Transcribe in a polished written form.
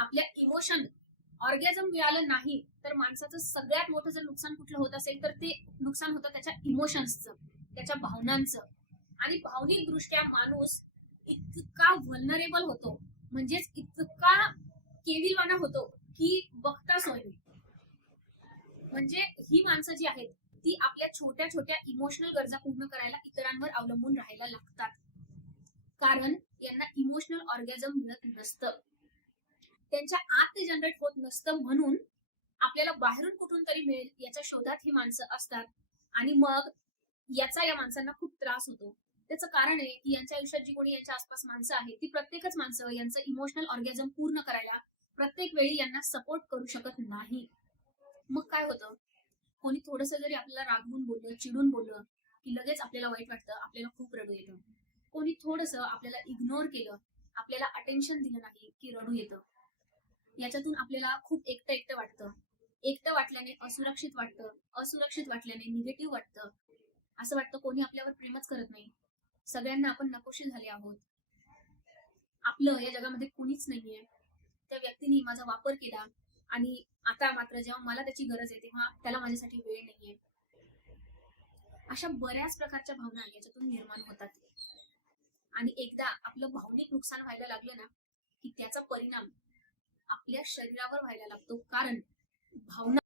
आपल्या emotion orgasm मिळालं नाही तर माणसाचं सगळ्यात मोठं जर नुकसान कुठलं होत असेल तर ते नुकसान होतं त्याच्या इमोशन्सचं, त्याच्या भावनांचं. आणि भावनिक दृष्ट्या माणूस इतका व्हल्नरेबल होतो, म्हणजेच इतका केविलवाना होतो की बघता सोय नाही. म्हणजे ही माणसं जी आहेत ती आपल्या छोट्या छोट्या इमोशनल गरजा पूर्ण करायला इतरांवर अवलंबून राहायला लागतात, कारण यांना इमोशनल ऑर्गॅझम मिळत नसतं, त्यांच्या आत ते जनरेट होत नसतं. म्हणून आपल्याला बाहेरून कुठून तरी मिळेल याच्या शोधात ही माणसं असतात. आणि मग याचा या माणसांना खूप त्रास होतो. त्याचं कारण आहे की यांच्या आयुष्यात जी कोणी यांच्या आसपास माणसं आहेत ती प्रत्येकच माणसं यांचं इमोशनल ऑर्गॅझम पूर्ण करायला प्रत्येक वेळी यांना सपोर्ट करू शकत नाही. मग काय होतं, कोणी थोडंसं जरी आपल्याला रागवून बोललं, चिडून बोललं की लगेच आपल्याला वाईट वाटतं, आपल्याला खूप रडू येतं. कोणी थोडंसं आपल्याला इग्नोर केलं, आपल्याला अटेन्शन दिलं नाही की रडू येतं. याच्यातून आपल्याला खूप एकटं एकटं वाटतं. एकटं वाटल्याने असुरक्षित वाटतं, असुरक्षित वाटल्याने निगेटिव्ह वाटतं. असं वाटतं कोणी आपल्यावर प्रेमच करत नाही, सगळ्यांना आपण नकोशी झाले आहोत, आपलं या जगामध्ये कुणीच नाहीये, त्या व्यक्तीने माझा वापर केला आणि आता मात्र जेव्हा मला त्याची गरज आहे तेव्हा त्याला माझ्यासाठी वेळ नाहीये. अशा बऱ्याच प्रकारच्या भावना याच्यातून निर्माण होतात. आणि एकदा आपलं भावनिक नुकसान व्हायला लागलं ना की त्याचा परिणाम आपल्या शरीरावर व्हायला लागतो, कारण भावना